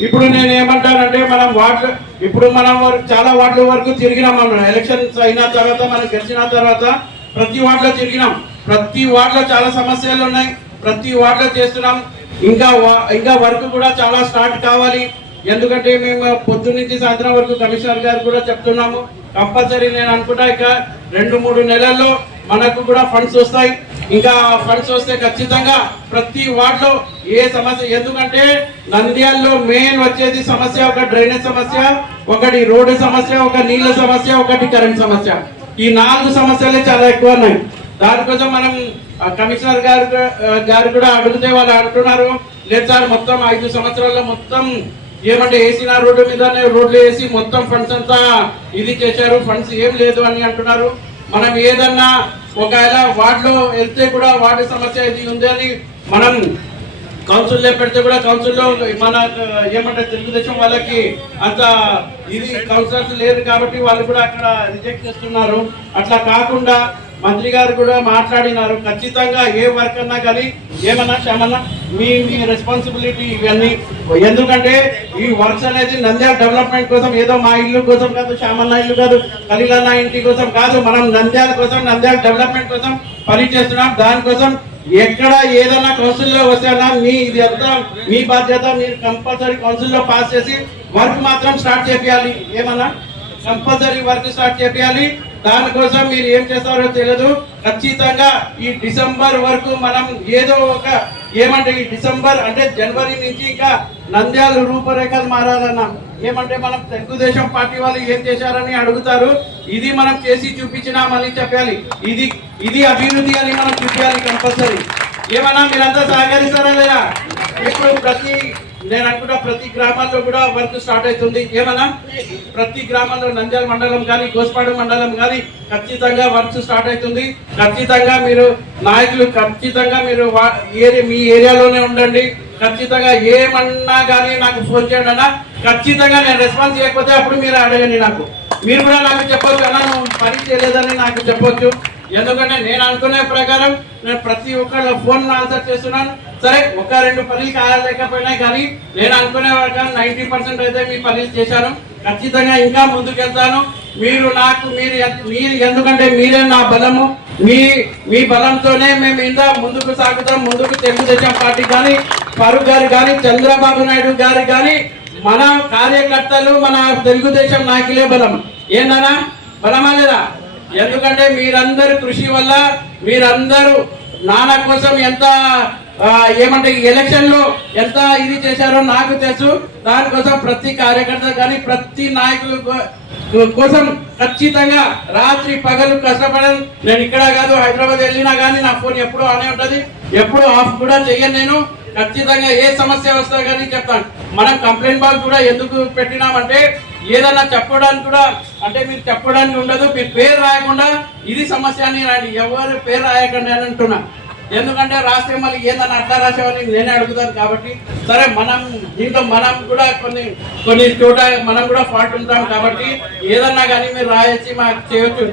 ఇప్పుడు నేను ఏమంటానంటే మనం వాటర్ ఇప్పుడు మనం వరకు చాలా వార్డుల వరకు తిరిగినాం మనం. ఎలక్షన్స్ అయిన తర్వాత మనం గెలిచిన తర్వాత ప్రతి వార్డులో తిరిగినాం. ప్రతి వార్డులో చాలా సమస్యలు ఉన్నాయి. ప్రతి వార్డులో చేస్తున్నాం. ఇంకా వా- ఇంకా వర్క్ కూడా చాలా స్టార్ట్ కావాలి. ఎందుకంటే మేము పొద్దు నుంచి సాయంత్రం వరకు కమిషనర్ గారు కూడా చెప్తున్నాము. కంపల్సరీ నేను అనుకుంటా ఇక రెండు మూడు నెలల్లో మనకు కూడా ఫండ్స్ వస్తాయి. ఇంకా ఫండ్స్ వస్తే ఖచ్చితంగా ప్రతి వార్డులో ఏ సమస్య ఎందుకంటే నంద్యాలలో మెయిన్ వచ్చేది సమస్య ఒక డ్రైనేజ్ సమస్య ఒకటి రోడ్డు సమస్య ఒక నీళ్ళ సమస్య ఒకటి కరెంట్ సమస్య. ఈ నాలుగు సమస్యలే చాలా ఎక్కువ ఉన్నాయి. దానికోసం మనం కమిషనర్ గారు గారు కూడా అడిగితే వాళ్ళు అంటున్నారు లేదు సార్ మొత్తం ఐదు సంవత్సరాల్లో మొత్తం ఏమంటే వేసిన రోడ్డు మీదనే రోడ్లు వేసి మొత్తం ఫండ్స్ అంతా ఇది చేశారు ఫండ్స్ ఏం లేదు అని అంటున్నారు. మనం ఏదన్నా ఒకవేళ వాటిలో వెళ్తే కూడా వాటి సమస్య ఇది ఉంది అని మనం కౌన్సిల్లో పెడితే కూడా కౌన్సిల్లో మన ఏమంటే తెలుగుదేశం వాళ్ళకి అంత ఇది కౌన్సిలర్స్ లేరు కాబట్టి వాళ్ళు కూడా అక్కడ రిజెక్ట్ చేస్తున్నారు. అట్లా కాకుండా మంత్రి గారు కూడా మాట్లాడినారు. ఖచ్చితంగా ఏ వర్క్ అన్నా కానీ ఏమన్నా క్షమన్నా మీ మీ రెస్పాన్సిబిలిటీ ఇవన్నీ. ఎందుకంటే ఈ వర్క్స్ అనేది నంద్యాల డెవలప్మెంట్ కోసం ఏదో మా ఇల్లు కోసం కాదు శ్యామన్న ఇల్లు కాదు కలిలన్న ఇంటి కోసం కాదు మనం నంద్యాల కోసం నంద్యాల డెవలప్మెంట్ కోసం పని చేస్తున్నాం. దానికోసం ఎక్కడ ఏదైనా కౌన్సిల్లో వచ్చానా మీ ఇది అంతా మీ బాధ్యత మీరు కంపల్సరీ కౌన్సిల్లో పాస్ చేసి వర్క్ మాత్రం స్టార్ట్ చేయాలి ఏమన్నా? కంపల్సరీ వర్క్ స్టార్ట్ చేయాలి దానికోసం మీరు ఏం చేస్తారో తెలియదు ఖచ్చితంగా ఈ డిసెంబర్ వరకు మనం ఏదో ఒక ఏమంటే ఈ డిసెంబర్ అంటే జనవరి నుంచి ఇంకా నంద్యాల రూపురేఖలు మారాలన్నా. ఏమంటే మనం తెలుగుదేశం పార్టీ వాళ్ళు ఏం చేశారని అడుగుతారు. ఇది మనం చేసి చూపించినామని చెప్పాలి. ఇది ఇది అభివృద్ధి అని మనం చూపించాలి కంపల్సరీ. ఏమన్నా మీరంతా సహకరిస్తారా లేదా? ఇప్పుడు ప్రతి నేను అనుకుంటా ప్రతి గ్రామాల్లో కూడా వర్క్ స్టార్ట్ అవుతుంది. ఏమన్నా? ప్రతి గ్రామంలో నంద్యాల మండలం కానీ గోస్పాడు మండలం కానీ ఖచ్చితంగా వర్క్ స్టార్ట్ అవుతుంది. ఖచ్చితంగా మీరు నాయకులు ఖచ్చితంగా మీరు వా- మీ ఏరియాలోనే ఉండండి. ఖచ్చితంగా ఏమన్నా కానీ నాకు ఫోన్ చేయండి అన్నా. ఖచ్చితంగా నేను రెస్పాన్స్ చేయకపోతే అప్పుడు మీరు అడగండి నాకు. మీరు కూడా నాకు చెప్పొచ్చు అలా నువ్వు పని చేయలేదని నాకు చెప్పొచ్చు. ఎందుకంటే నేను అనుకునే ప్రకారం నేను ప్రతి ఒక్కళ్ళ ఫోన్ ఆన్సర్ చేస్తున్నాను. సరే ఒక రెండు పనులు కాలేకపోయినా కానీ నేను అనుకునే ప్రకారం నైంటీ పర్సెంట్ అయితే మీ పనులు చేశాను. ఖచ్చితంగా ఇంకా ముందుకెళ్తాను. మీరు నాకు మీరు మీరు ఎందుకంటే మీరే నా బలము. మీ మీ బలంతోనే మేము ఇంకా ముందుకు సాగుతాం ముందుకు తెలుగుదేశం పార్టీ కానీ ఫరూక్ గారు కానీ చంద్రబాబు నాయుడు గారు కానీ మన కార్యకర్తలు మన తెలుగుదేశం నాయకులే బలం. ఏందనా బలమా లేదా? ఎందుకంటే మీరందరూ కృషి వల్ల మీరందరూ నాన్న కోసం ఎంత ఏమంటే ఈ ఎంత ఇది చేశారో నాకు తెలుసు. దానికోసం ప్రతి కార్యకర్త కానీ ప్రతి నాయకులు కోసం ఖచ్చితంగా రాత్రి పగలు కష్టపడను నేను ఇక్కడ కాదు హైదరాబాద్ వెళ్ళినా కానీ నా ఫోన్ ఎప్పుడూ ఆనే ఉంటుంది. ఎప్పుడూ ఆఫ్ కూడా చెయ్యను నేను. ఖచ్చితంగా ఏ సమస్య వస్తా కానీ చెప్తాను. మనం కంప్లైంట్ బాక్స్ కూడా ఎందుకు పెట్టినామంటే ఏదన్నా చెప్పడానికి కూడా అంటే మీరు చెప్పడానికి ఉండదు మీ పేరు రాయకుండా ఇది సమస్య అని రాయండి. ఎవరు పేరు రాయకండి అని అంటున్నా. ఎందుకంటే రాస్తే మళ్ళీ ఏదన్నా అట్లా రాసేవాళ్ళని నేనే అడుగుతాను కాబట్టి సరే మనం దీంట్లో మనం కూడా కొన్ని కొన్ని చోట మనం కూడా ఫాల్ట్ ఉంటాం కాబట్టి ఏదన్నా కానీ మీరు రాయొచ్చి మాకు చేయొచ్చు.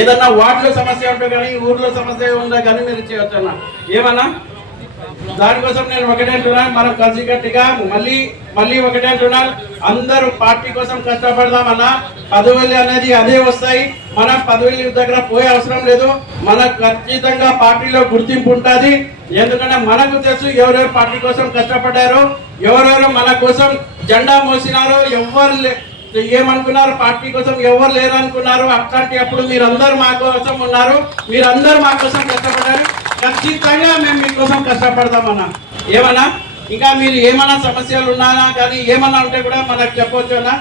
ఏదన్నా వార్డులో సమస్య ఉంటే కానీ ఊర్లో సమస్య ఉందా కానీ మీరు చేయొచ్చు అన్న. ఏమన్నా? దానికోసం నేను ఒకటే అంటున్నాను మనం కలిసికట్టుగా మళ్ళీ మళ్ళీ ఒకటే అంటున్నాను అందరూ పార్టీ కోసం కష్టపడదామన్నా పదవులు అనేది అదే వస్తాయి. మన పదవుల దగ్గర పోయే అవసరం లేదు. మనకు ఖచ్చితంగా పార్టీలో గుర్తింపు ఉంటుంది. ఎందుకంటే మనకు తెలుసు ఎవరెవరు పార్టీ కోసం కష్టపడ్డారో ఎవరెవరు మన కోసం జెండా మోసినారో ఎవరు లే- ఏమనుకున్నారు పార్టీ కోసం ఎవరు లేరనుకున్నారు అట్లాంటి అప్పుడు మీరందరూ మా కోసం ఉన్నారు. మీరందరూ మా కోసం కష్టపడ్డారు. ఖచ్చితంగా మేము మీకోసం కష్టపడతామన్నా ఏమన్నా? ఇంకా మీరు ఏమైనా సమస్యలు ఉన్నానా కానీ ఏమన్నా ఉంటే కూడా మనకు చెప్పొచ్చు అన్నా